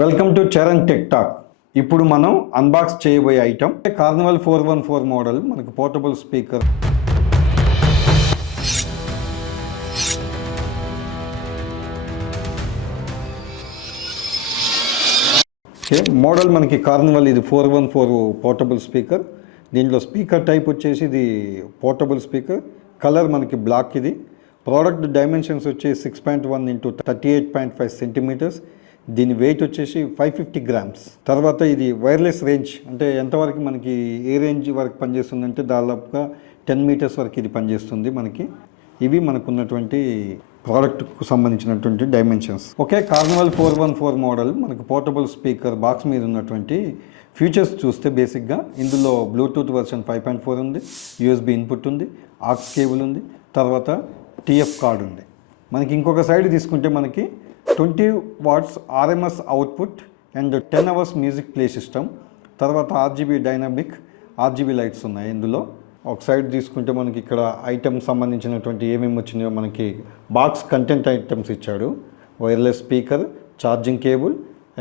Welcome to Charan tech talk. ఇప్పుడు మనం unbox చేయబోయే ఐటమ్ కార్నివల్ 414 మోడల్ మనకు పోర్టబుల్ స్పీకర్. మోడల్ మనకి కార్నివల్ ఇది 414 పోర్టబుల్ స్పీకర్. దీంట్లో స్పీకర్ టైప్ వచ్చేసి ఇది పోర్టబుల్ స్పీకర్. కలర్ మనకి బ్లాక్. ఇది ప్రోడక్ట్ డైమెన్షన్స్ వచ్చేసి 6.1 x 38.5 సెంటీమీటర్స్. దీని వెయిట్ వచ్చేసి 550 గ్రామ్స్. తర్వాత ఇది వైర్లెస్ రేంజ్ అంటే ఎంతవరకు మనకి ఏ రేంజ్ వరకు పనిచేస్తుందంటే దాదాపుగా 10 మీటర్స్ వరకు ఇది పనిచేస్తుంది మనకి. ఇవి మనకున్నటువంటి ప్రోడక్ట్కు సంబంధించినటువంటి డైమెన్షన్స్. ఓకే, కార్నివల్ 414 మోడల్ మనకు పోర్టబుల్ స్పీకర్ బాక్స్ మీద ఉన్నటువంటి ఫీచర్స్ చూస్తే బేసిక్గా ఇందులో బ్లూటూత్ వర్షన్ 5.4 ఉంది, యూఎస్బి ఇన్పుట్ ఉంది, ఆక్స్ కేబుల్ ఉంది, తర్వాత టీఎఫ్ కార్డ్ ఉంది. మనకి ఇంకొక సైడ్ తీసుకుంటే మనకి 20 watts RMS output and 10 hours music play system. తర్వాత RGB డైనమిక్ RGB లైట్స్ ఉన్నాయి ఇందులో. ఒక సైడ్ తీసుకుంటే మనకి ఇక్కడ ఐటమ్ సంబంధించినటువంటి ఏమేమి వచ్చినాయో మనకి బాక్స్ కంటెంట్ ఐటమ్స్ ఇచ్చాడు. Wireless speaker, charging cable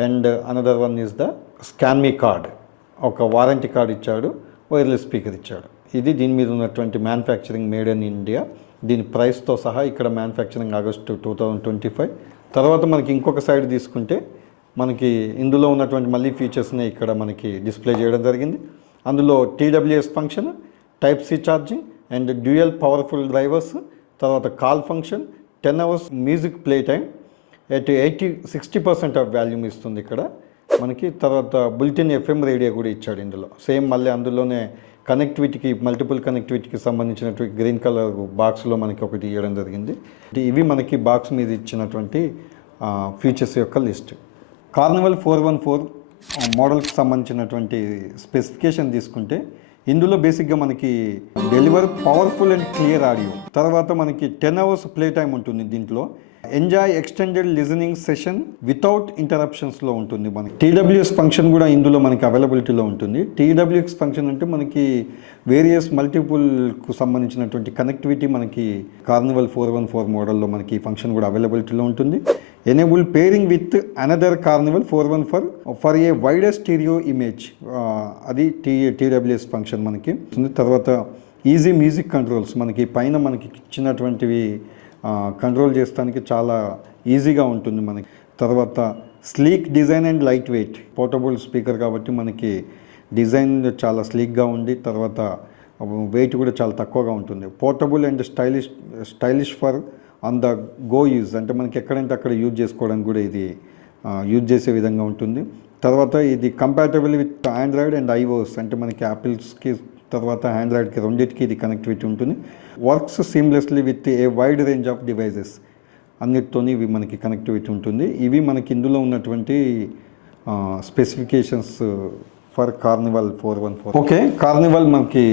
and another one is the scan me card. ఒక వారంటీ కార్డ్ ఇచ్చాడు, వైర్లెస్ స్పీకర్ ఇచ్చాడు. ఇది దీని మీద ఉన్నటువంటి మ్యానుఫ్యాక్చరింగ్ మేడ్ ఇన్ ఇండియా. దీని ప్రైస్తో సహా ఇక్కడ మ్యానుఫ్యాక్చరింగ్ ఆగస్టు 2025. తర్వాత మనకి ఇంకొక సైడ్ తీసుకుంటే మనకి ఇందులో ఉన్నటువంటి మళ్ళీ ఫీచర్స్ని ఇక్కడ మనకి డిస్ప్లే చేయడం జరిగింది. అందులో TWS function, type C charging and dual powerful drivers, తర్వాత call function, 10 hours music play time at 60% of volume ఇస్తుంది ఇక్కడ మనకి. తర్వాత బుల్టిన్ FM రేడియో కూడా ఇచ్చాడు ఇందులో. సేమ్ మళ్ళీ అందులోనే కనెక్టివిటీకి మల్టిపుల్ కనెక్టివిటీకి సంబంధించినటువంటి గ్రీన్ కలర్ బాక్స్లో మనకి ఒకటి ఇవ్వడం జరిగింది. ఇవి మనకి బాక్స్ మీద ఇచ్చినటువంటి ఫీచర్స్ యొక్క లిస్ట్. కార్నివల్ 414 మోడల్కి సంబంధించినటువంటి స్పెసిఫికేషన్ తీసుకుంటే ఇందులో బేసిక్గా మనకి deliver powerful and clear audio, తర్వాత మనకి 10 అవర్స్ ప్లే టైం ఉంటుంది దీంట్లో. Enjoy extended listening session without ఇంటరప్షన్స్లో ఉంటుంది. మనకి TWS ఫంక్షన్ కూడా ఇందులో మనకి అవైలబిలిటీలో ఉంటుంది. TWS ఫంక్షన్ అంటే మనకి వేరియస్ మల్టిపుల్కు సంబంధించినటువంటి కనెక్టివిటీ మనకి కార్నివల్ 414 మోడల్లో మనకి ఈ ఫంక్షన్ కూడా అవైలబిలిటీలో ఉంటుంది. Enable pairing with another Carnival 414 for a wider stereo image, అది TWS ఫంక్షన్ మనకి. తర్వాత ఈజీ మ్యూజిక్ కంట్రోల్స్, మనకి పైన మనకి ఇచ్చినటువంటివి కంట్రోల్ చేస్తానికి చాలా ఈజీగా ఉంటుంది మనకి. తర్వాత sleek design and light weight, portable speaker కాబట్టి మనకి డిజైన్ చాలా స్లీక్గా ఉంది, తర్వాత వెయిట్ కూడా చాలా తక్కువగా ఉంటుంది. Portable and stylish for on the go use, అంటే మనకి ఎక్కడంటే అక్కడ యూజ్ చేసుకోవడానికి కూడా ఇది యూజ్ చేసే విధంగా ఉంటుంది. తర్వాత ఇది compatible with Android and iOS, అంటే మనకి యాపిల్స్కి తర్వాత ఆండ్రాయిడ్కి రెండింటికి ఇది కనెక్టివిటీ ఉంటుంది. Works seamlessly with a wide range of devices, అన్నిటితోని ఇవి మనకి కనెక్టివిటీ ఉంటుంది. ఇవి మనకి ఇందులో ఉన్నటువంటి specifications for carnival 414. Okay, carnival మనకి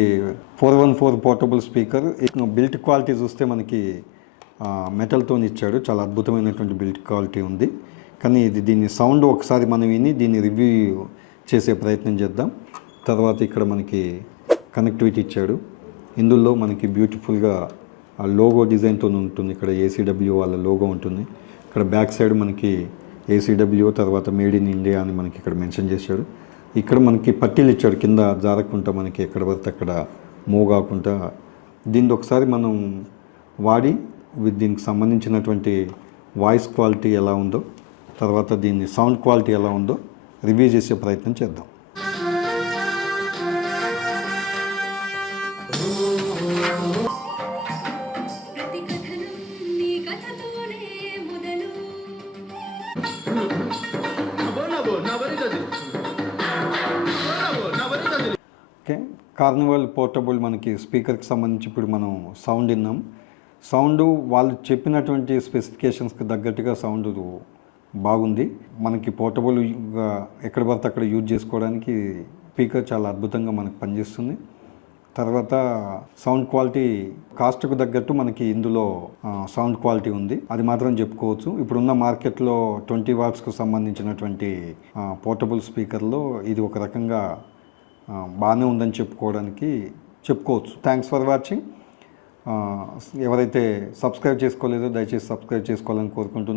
414 పోర్టబుల్ స్పీకర్. బిల్ట్ క్వాలిటీ చూస్తే మనకి మెటల్తో ఇచ్చాడు, చాలా అద్భుతమైనటువంటి బిల్ట్ క్వాలిటీ ఉంది. కానీ దీని సౌండ్ ఒకసారి మనం విని దీన్ని రివ్యూ చేసే ప్రయత్నం చేద్దాం. తర్వాత ఇక్కడ మనకి కనెక్టివిటీ ఇచ్చాడు. ఇందులో మనకి బ్యూటిఫుల్గా లోగో డిజైన్తో ఉంటుంది. ఇక్కడ ACW వాళ్ళ లోగో ఉంటుంది. ఇక్కడ బ్యాక్ సైడ్ మనకి ACW తర్వాత మేడ్ ఇన్ ఇండియా అని మనకి ఇక్కడ మెన్షన్ చేశాడు. ఇక్కడ మనకి పట్టీలు ఇచ్చాడు కింద జారకుండా మనకి ఎక్కడ పడితే అక్కడ మూవ్ కాకుండా. దీన్ని ఒకసారి మనం వాడి దీనికి సంబంధించినటువంటి వాయిస్ క్వాలిటీ ఎలా ఉందో, తర్వాత దీని సౌండ్ క్వాలిటీ ఎలా ఉందో రివ్యూ చేసే ప్రయత్నం చేద్దాం. ఓకే, కార్నివల్ పోర్టబుల్ మనకి స్పీకర్కి సంబంధించి ఇప్పుడు మనం సౌండ్ విన్నాం. సౌండ్ వాళ్ళు చెప్పినటువంటి స్పెసిఫికేషన్స్కి తగ్గట్టుగా సౌండ్ బాగుంది. మనకి పోర్టబుల్గా ఎక్కడ పడితే అక్కడ యూజ్ చేసుకోవడానికి స్పీకర్ చాలా అద్భుతంగా మనకు పనిచేస్తుంది. తర్వాత సౌండ్ క్వాలిటీ కాస్ట్కు తగ్గట్టు మనకి ఇందులో సౌండ్ క్వాలిటీ ఉంది, అది మాత్రం చెప్పుకోవచ్చు. ఇప్పుడున్న మార్కెట్లో 20 వాట్స్కు సంబంధించినటువంటి పోర్టబుల్ స్పీకర్లో ఇది ఒక రకంగా బాగానే ఉందని చెప్పుకోవచ్చు. Thanks for watching. ఎవరైతే సబ్స్క్రైబ్ చేసుకోలేదో దయచేసి సబ్స్క్రైబ్ చేసుకోవాలని కోరుకుంటున్నాను.